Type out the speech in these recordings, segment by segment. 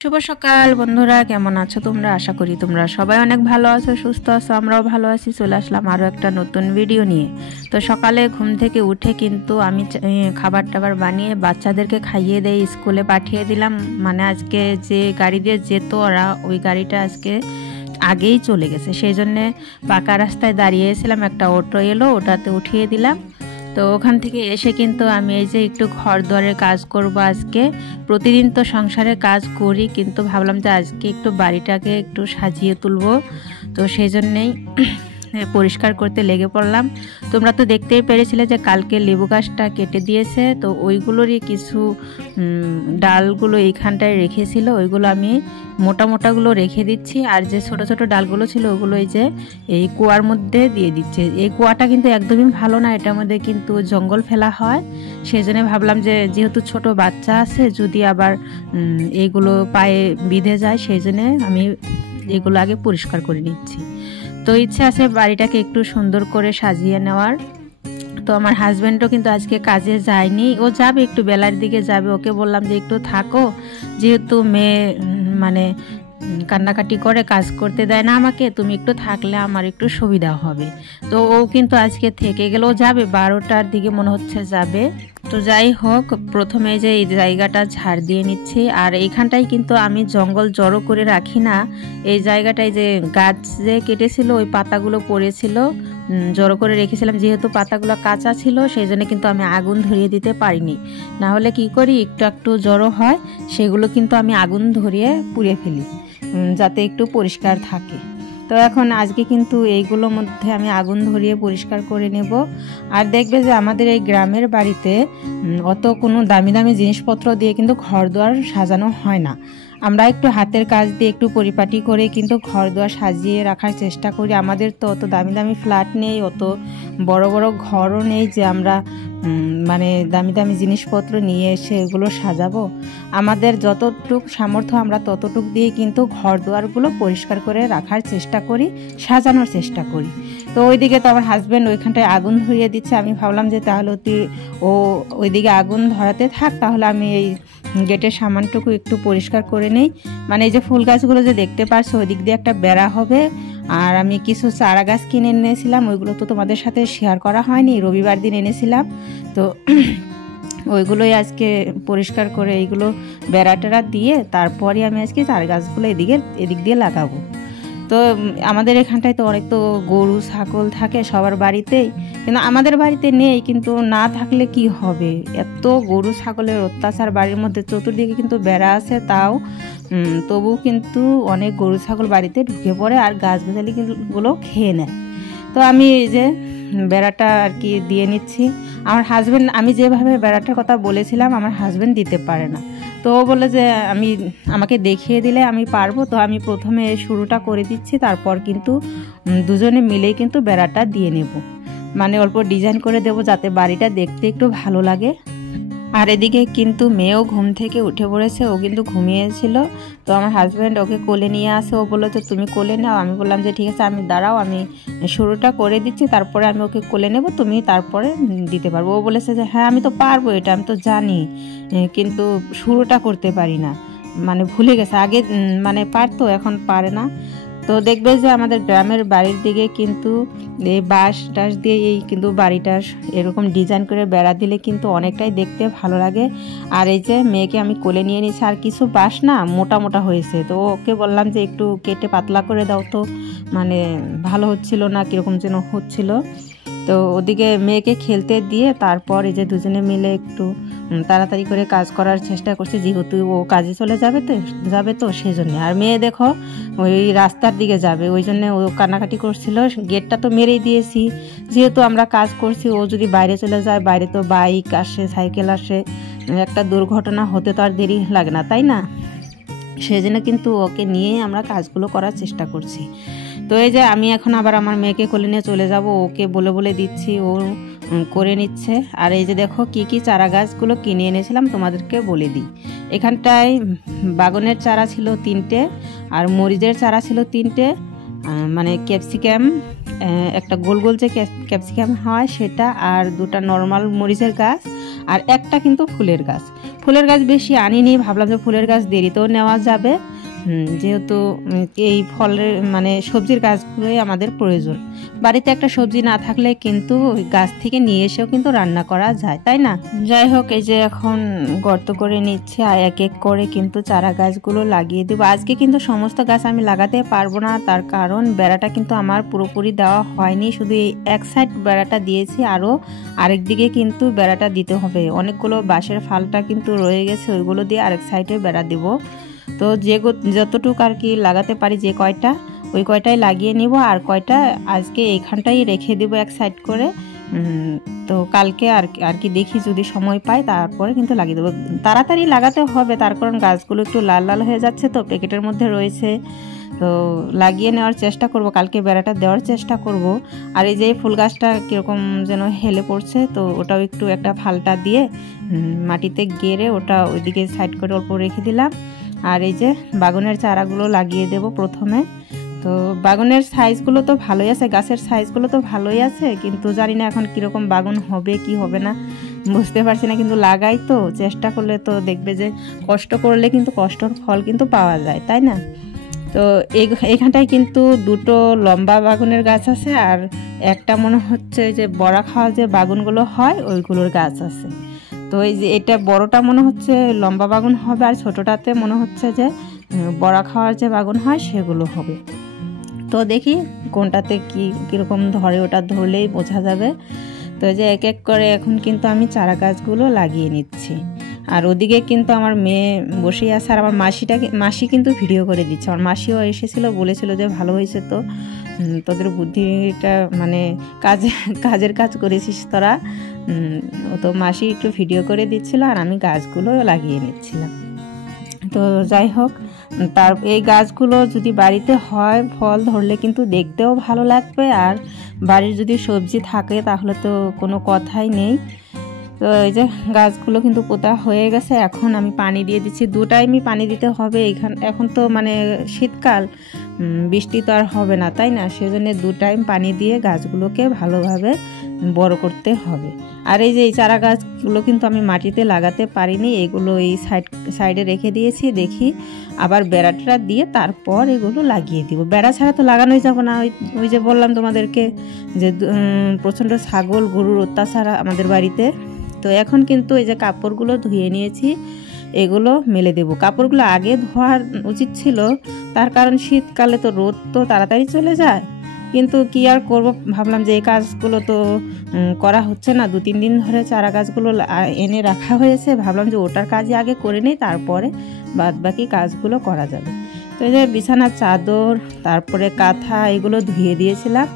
শুভ সকাল বন্ধুরা, কেমন আছো তোমরা? আশা করি তোমরা সবাই অনেক ভালো আছো, সুস্থ আছো। আমরাও ভালো আছি। চলে আসলাম আরও একটা নতুন ভিডিও নিয়ে। তো সকালে ঘুম থেকে উঠে কিন্তু আমি খাবার টাবার বানিয়ে বাচ্চাদেরকে খাইয়ে দিয়ে স্কুলে পাঠিয়ে দিলাম। মানে আজকে যে গাড়ি দিয়ে যেত ওরা, ওই গাড়িটা আজকে আগেই চলে গেছে, সেই জন্যে পাকা রাস্তায় দাঁড়িয়েছিলাম। একটা অটো এলো, ওটাতে উঠিয়ে দিলাম। তো ওখান থেকে এসে কিন্তু আমি এই যে একটু ঘর দুয়ারের কাজ করব আজকে। প্রতিদিন তো সংসারে কাজ করি, কিন্তু ভাবলাম যে আজকে একটু বাড়িটাকে একটু সাজিয়ে তুলবো। তো সেই জন্যেই পরিষ্কার করতে লেগে পড়লাম। তোমরা তো দেখতেই পেরেছিলে যে কালকে লেবু গাছটা কেটে দিয়েছে, তো ওইগুলোরই কিছু ডালগুলো এইখানটায় রেখেছিল, ওইগুলো আমি মোটা মোটাগুলো রেখে দিচ্ছি। আর যে ছোট ছোট ডালগুলো ছিল ওগুলো এই যে এই কুয়ার মধ্যে দিয়ে দিচ্ছে। এই কুয়াটা কিন্তু একদমই ভালো না, এটার মধ্যে কিন্তু জঙ্গল ফেলা হয়। সেই জন্য ভাবলাম যে যেহেতু ছোট বাচ্চা আছে, যদি আবার এইগুলো পায়ে বিঁধে যায়, সেই জন্য আমি এগুলো আগে পরিষ্কার করে নিচ্ছি। তো ইচ্ছে আছে বাড়িটাকে একটু সুন্দর করে সাজিয়ে নেওয়ার। তো আমার হাজব্যান্ডও কিন্তু আজকে কাজে যায়নি, ও যাবে একটু বেলার দিকে যাবে। ওকে বললাম যে একটু থাকো, যেহেতু মেয়ে মানে কান্নাকাটি করে, কাজ করতে দেয় না আমাকে, তুমি একটু থাকলে আমার একটু সুবিধা হবে। তো ও কিন্তু আজকে থেকে গেল, ও যাবে 12টার দিকে মনে হচ্ছে যাবে। তো যাই হোক, প্রথমে যে এই জায়গাটা ঝাড় দিয়ে নিচ্ছি। আর এইখানটাই কিন্তু আমি জঙ্গল জড়ো করে রাখি না। এই জায়গাটায় যে গাছ যে কেটেছিল, ওই পাতাগুলো পড়েছিল, জড়ো করে রেখেছিলাম। যেহেতু পাতাগুলো কাঁচা ছিল, সেই জন্য কিন্তু আমি আগুন ধরিয়ে দিতে পারিনি। না হলে কি করি, একটু একটু জড়ো হয়, সেগুলো কিন্তু আমি আগুন ধরিয়ে পুড়ে ফেলি, যাতে একটু পরিষ্কার থাকে। তো এখন আজকে কিন্তু এইগুলোর মধ্যে আমি আগুন ধরিয়ে পরিষ্কার করে নেব। আর দেখবে যে আমাদের এই গ্রামের বাড়িতে অত কোনো দামি দামি জিনিসপত্র দিয়ে কিন্তু ঘর দুয়ার সাজানো হয় না। আমরা একটু হাতের কাজ দিয়ে একটু পরিপাটি করে কিন্তু ঘর দুয়ার সাজিয়ে রাখার চেষ্টা করি। আমাদের তো অত দামি দামি ফ্ল্যাট নেই, অত বড় বড় ঘরও নেই যে আমরা মানে দামি দামি জিনিসপত্র নিয়ে এসে এগুলো সাজাবো। আমাদের যতটুক সামর্থ্য আমরা ততটুক দিয়ে কিন্তু ঘর দুয়ারগুলো পরিষ্কার করে রাখার চেষ্টা করি, সাজানোর চেষ্টা করি। তো ওইদিকে তো আমার হাজব্যান্ড ওইখানটায় আগুন ধরিয়ে দিচ্ছে। আমি ভাবলাম যে তাহলে ও ওইদিকে আগুন ধরাতে থাক, তাহলে আমি এই গেটের সামানটুকু একটু পরিষ্কার করে নেই। মানে এই যে ফুল গাছগুলো যে দেখতে পাচ্ছ, ওই দিক দিয়ে একটা বেড়া হবে। আর আমি কিছু চারা গাছ কিনে এনেছিলাম, ওইগুলো তো তোমাদের সাথে শেয়ার করা হয়নি, রবিবার দিন এনেছিলাম। তো ওইগুলোই আজকে পরিষ্কার করে এইগুলো বেড়া টেরা দিয়ে তারপরে আমি আজকে চারা গাছগুলো এদিক দিয়ে লাগাবো। তো আমাদের এখানটায় তো অনেক তো গরু ছাগল থাকে সবার বাড়িতেই, কিন্তু আমাদের বাড়িতে নেই। কিন্তু না থাকলে কি হবে, এত গরু ছাগলের অত্যাচার বাড়ির মধ্যে, চতুর্দিকে কিন্তু বেড়া আছে, তাও তবু কিন্তু অনেক গরু ছাগল বাড়িতে ঢুকে পড়ে আর গাছগাছালিগুলো খেয়ে নেয়। তো আমি এই যে বেড়াটা আর কি দিয়ে নিচ্ছি। আমার হাজব্যান্ড, আমি যেভাবে বেড়াটার কথা বলেছিলাম, আমার হাজব্যান্ড দিতে পারে না। তো ও বলে যে আমাকে দেখিয়ে দিলে আমি পারবো। তো আমি প্রথমে শুরুটা করে দিচ্ছি, তারপর কিন্তু দুজনে মিলেই কিন্তু বেড়াটা দিয়ে নেব। মানে অল্প ডিজাইন করে দেব, যাতে বাড়িটা দেখতে একটু ভালো লাগে। আর এদিকে কিন্তু মেয়েও ঘুম থেকে উঠে পড়েছে, ও কিন্তু ঘুমিয়েছিল। তো আমার হাজব্যান্ড ওকে কোলে নিয়ে আসে, ও বললো যে তুমি কোলে নাও। আমি বললাম যে ঠিক আছে, আমি দাঁড়াও, আমি শুরুটা করে দিচ্ছি, তারপরে আমি ওকে কোলে নেব, তুমি তারপরে দিতে পারবো। ও বলেছে যে হ্যাঁ আমি তো পারবো, এটা আমি তো জানি, কিন্তু শুরুটা করতে পারি না। মানে ভুলে গেছে, আগে মানে পারতো, এখন পারে না। তো দেখবে যে আমাদের গ্রামের বাড়ির দিকে কিন্তু এই বাঁশ টাস দিয়ে এই কিন্তু বাড়িটা এরকম ডিজাইন করে বেড়া দিলে কিন্তু অনেকটাই দেখতে ভালো লাগে। আর এই যে মেয়েকে আমি কোলে নিয়ে নিয়েছি, আর কিছু বাঁশ না মোটা মোটা হয়েছে, তো ওকে বললাম যে একটু কেটে পাতলা করে দাও, তো মানে ভালো হচ্ছিল না, কীরকম যেন হচ্ছিল। তো ওদিকে মেয়েকে খেলতে দিয়ে তারপর এই যে দুজনে মিলে একটু তাড়াতাড়ি করে কাজ করার চেষ্টা করছি, যেহেতু ও কাজে চলে যাবে তো সেই জন্য। আর মেয়ে দেখো ওই রাস্তার দিকে যাবে, ওই জন্য ও কান্নাকাটি করছিল। গেটটা তো মেরেই দিয়েছি, যেহেতু আমরা কাজ করছি, ও যদি বাইরে চলে যায়, বাইরে তো বাইক আসে, সাইকেল আসে, একটা দুর্ঘটনা হতে তো আর দেরি লাগে না, তাই না? সেই জন্য কিন্তু ওকে নিয়ে আমরা কাজগুলো করার চেষ্টা করছি। তো এই যে আমি এখন আবার আমার মেয়েকে কোলে নিয়ে চলে যাব, ওকে বলে বলে দিচ্ছি, ও করে নিচ্ছে। আর এই যে দেখো কি কি চারা গাছগুলো কিনে এনেছিলাম তোমাদেরকে বলে দিই। এখানটায় বাগানের চারা ছিল 3টে, আর মরিচের চারা ছিল 3টে, মানে ক্যাপসিকাম, একটা গোল গোল যে ক্যাপসিকাম হয় সেটা, আর 2টা নর্মাল মরিচের গাছ, আর একটা কিন্তু ফুলের গাছ। ফুলের গাছ বেশি আনিনি, ভাবলাম যে ফুলের গাছ দেরিতেও নেওয়া যাবে, যেহেতু এই ফলের মানে সবজির গাছগুলোই আমাদের প্রয়োজন। বাড়িতে একটা সবজি না থাকলে কিন্তু ওই গাছ থেকে নিয়ে এসেও কিন্তু রান্না করা যায়, তাই না? যাই হোক, এই যে এখন গর্ত করে নিচ্ছে আর এক এক করে কিন্তু চারা গাছগুলো লাগিয়ে দেবো। আজকে কিন্তু সমস্ত গাছ আমি লাগাতে পারবো না, তার কারণ বেড়াটা কিন্তু আমার পুরোপুরি দেওয়া হয়নি, শুধু এই এক সাইড বেড়াটা দিয়েছি, আরও আরেক দিকে কিন্তু বেড়াটা দিতে হবে। অনেকগুলো বাঁশের ফালটা কিন্তু রয়ে গেছে, ওইগুলো দিয়ে আরেক সাইডে বেড়া দেবো। তো যতটুকু আর কি লাগাতে পারি, যে কয়টা ওই কয়টাই লাগিয়ে নিব, আর কয়টা আজকে এইখানটাই রেখে দেবো এক সাইড করে। তো কালকে আর কি দেখি যদি সময় পাই তারপরে কিন্তু লাগিয়ে দেবো। তাড়াতাড়ি লাগাতে হবে, তার কারণ গাছগুলো একটু লাল লাল হয়ে যাচ্ছে, তো প্যাকেটের মধ্যে রয়েছে, তো লাগিয়ে নেওয়ার চেষ্টা করব, কালকে বেড়াটা দেওয়ার চেষ্টা করব। আর এই যে ফুল গাছটা কীরকম যেন হেলে পড়ছে, তো ওটাও একটু একটা ফালটা দিয়ে মাটিতে গেড়ে ওটা ওইদিকে সাইড করে অল্প রেখে দিলাম। আর এই যে বাগানের চারাগুলো লাগিয়ে দেব প্রথমে। তো বাগানের সাইজগুলো তো ভালোই আছে, গাছের সাইজগুলো তো ভালোই আছে, কিন্তু জানি না এখন কীরকম বাগান হবে কি হবে না বুঝতে পারছি না, কিন্তু লাগাই তো, চেষ্টা করলে তো দেখবে যে কষ্ট করলে কিন্তু কষ্টর ফল কিন্তু পাওয়া যায়, তাই না? তো এইখানটায় কিন্তু দুটো লম্বা বাগানের গাছ আছে, আর একটা মনে হচ্ছে যে বড়া খাওয়া যে বাগানগুলো হয় ওইগুলোর গাছ আছে। তো এই যে এটা বড়টা মনে হচ্ছে লম্বা বাগান হবে, আর ছোটোটাতে মনে হচ্ছে যে বড়া খাওয়ার যে বাগান হয় সেগুলো হবে। তো দেখি কোনটাতে কীরকম ধরে, ওটা ধরলেই বোঝা যাবে। তো এই যে এক এক করে এখন কিন্তু আমি চারা গাছগুলো লাগিয়ে নিচ্ছি। আর ওদিকে কিন্তু আমার মেয়ে বসেই আছে, আর আমার মাসি কিন্তু ভিডিও করে দিচ্ছে। আমার মাসিও এসেছিলো, বলেছিল যে ভালো হয়েছে, তো তোদের বুদ্ধিটা মানে কাজের কাজ করেছিস তোরা। তো মাসি একটু ভিডিও করে দিচ্ছিল, আর আমি গাছগুলো লাগিয়ে নিচ্ছিলাম। তো যাই হোক, এই গাছগুলো যদি বাড়িতে হয় ফল ধরলে কিন্তু দেখতেও ভালো লাগবে, আর বাড়ির যদি সবজি থাকে তাহলে তো কোনো কথাই নেই। তো এই যে গাছগুলো কিন্তু পোতা হয়ে গেছে, এখন আমি পানি দিয়ে দিচ্ছি। 2 টাইমই পানি দিতে হবে। এখন তো মানে শীতকাল, বৃষ্টি তো আর হবে না, তাই না? সেজন্য 2 টাইম পানি দিয়ে গাছগুলোকে ভালোভাবে বড় করতে হবে। আর এই যে এই চারা গাছগুলো কিন্তু আমি মাটিতে লাগাতে পারিনি, এগুলো এই সাইডে রেখে দিয়েছি। দেখি আবার বেড়াটা দিয়ে তারপর এগুলো লাগিয়ে দিব। বেড়া ছাড়া তো লাগানোই যাবে না। ওই যে বললাম তোমাদেরকে যে প্রচণ্ড ছাগল গরুর অত্যাচার আমাদের বাড়িতে। তো এখন কিন্তু এই যে কাপড়গুলো ধুয়ে নিয়েছি, এগুলো মেলে দেব। কাপড়গুলো আগে ধোয়ার উচিত ছিল, তার কারণ শীতকালে তো রোদ তো তাড়াতাড়ি চলে যায়, কিন্তু কি আর করব, ভাবলাম যে এই কাজগুলো তো করা হচ্ছে না। 2-3 দিন ধরে চারা গাছগুলো এনে রাখা হয়েছে, ভাবলাম যে ওটার কাজই আগে করে নিই, তারপরে বাদ বাকি কাজগুলো করা যাবে। তো এই যে বিছানার চাদর, তারপরে কাঁথা, এগুলো ধুয়ে দিয়েছিলাম,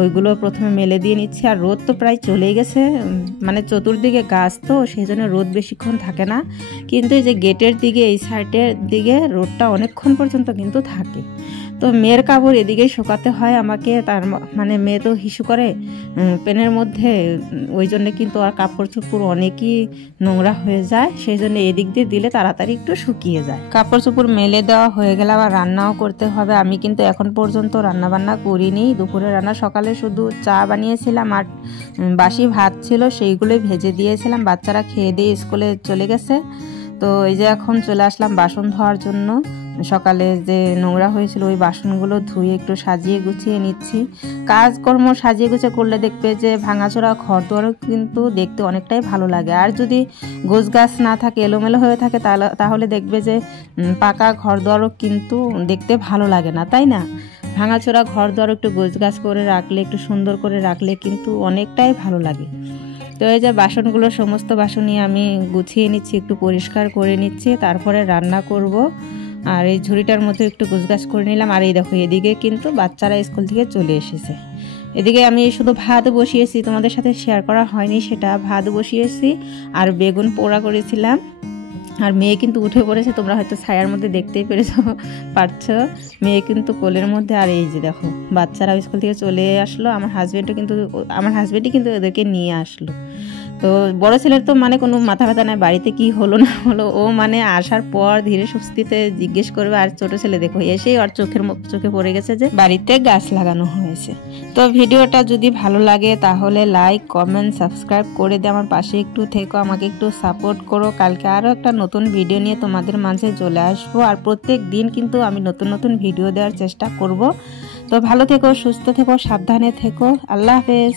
ওইগুলো প্রথমে মেলে দিয়ে নিচ্ছি। আর রোদ তো প্রায় চলেই গেছে, মানে চতুর্দিকে গাছ তো সেই জন্য রোদ বেশিক্ষণ থাকে না, কিন্তু এই যে গেটের দিকে এই সাইডের দিকে রোদটা অনেকক্ষণ পর্যন্ত কিন্তু থাকে। তো মেয়ের কাপড় এদিকেই শুকাতে হয় আমাকে, তার মানে মেয়ে তো হিসু করে পেনের মধ্যে, ওই জন্য কিন্তু আর কাপড় চোপড় অনেকই নোংরা হয়ে যায়, সেই জন্য এদিক দিয়ে দিলে তাড়াতাড়ি একটু শুকিয়ে যায়। কাপড় চোপড় মেলে দেওয়া হয়ে গেলে আবার রান্নাও করতে হবে। আমি কিন্তু এখন পর্যন্ত রান্না বান্না করিনি। দুপুরে রান্না সকালে শুধু চা বানিয়েছিলাম, আর বাসি ভাত ছিল সেইগুলোই ভেজে দিয়েছিলাম, বাচ্চারা খেয়ে দিয়ে স্কুলে চলে গেছে। তো এই যে এখন চলে আসলাম বাসন ধোয়ার জন্য। সকালে যে নোংরা হয়েছিল ওই বাসনগুলো ধুয়ে একটু সাজিয়ে গুছিয়ে নিচ্ছি। কাজকর্ম সাজিয়ে গুছিয়ে করলে দেখবে যে ভাঙাচোরা ঘরদুয়ারও কিন্তু দেখতে অনেকটাই ভালো লাগে। আর যদি গোছগাছ না থাকে, এলোমেলো হয়ে থাকে, তাহলে দেখবে যে পাকা ঘরদুয়ারও কিন্তু দেখতে ভালো লাগে না, তাই না? ভাঙাচোরা ঘরদুয়ার একটু গোছগাছ করে রাখলে, একটু সুন্দর করে রাখলে কিন্তু অনেকটাই ভালো লাগে। তো এই যে বাসনগুলো, সমস্ত বাসনই আমি গুছিয়ে নিচ্ছি, একটু পরিষ্কার করে নিচ্ছি, তারপরে রান্না করব। আর এই ঝুড়িটার মধ্যে একটু গোছগাছ করে নিলাম। আর এই দেখো, এদিকে কিন্তু বাচ্চারা স্কুল থেকে চলে এসেছে। এদিকে আমি শুধু ভাত বসিয়েছি, তোমাদের সাথে শেয়ার করা হয়নি সেটা। ভাত বসিয়েছি আর বেগুন পোড়া করেছিলাম। আর মেয়ে কিন্তু উঠে পড়েছে, তোমরা হয়তো ছায়ার মধ্যে দেখতেই পারছো মেয়ে কিন্তু কোলের মধ্যে। আর এই যে দেখো, বাচ্চারা স্কুল থেকে চলে আসলো, আমার হাজবেন্ডই কিন্তু ওদেরকে নিয়ে আসলো। তো বড় ছেলের তো মানে কোনো মাথা ব্যথা নাই, বাড়িতে কি হলো না হলো ও মানে আসার পর ধীরে সুস্থিতে জিজ্ঞেস করবে। আর ছোট ছেলে দেখো এসেই ওর চোখে পড়ে গেছে যে বাড়িতে গাছ লাগানো হয়েছে। তো ভিডিওটা যদি ভালো লাগে তাহলে লাইক কমেন্ট সাবস্ক্রাইব করে দিয়ে আমার পাশে একটু থেকো, আমাকে একটু সাপোর্ট করো। কালকে আরও একটা নতুন ভিডিও নিয়ে তোমাদের মাঝে চলে আসবো। আর প্রত্যেক দিন কিন্তু আমি নতুন নতুন ভিডিও দেওয়ার চেষ্টা করব। তো ভালো থেকো, সুস্থ থেকো, সাবধানে থেকো। আল্লাহ হাফেজ।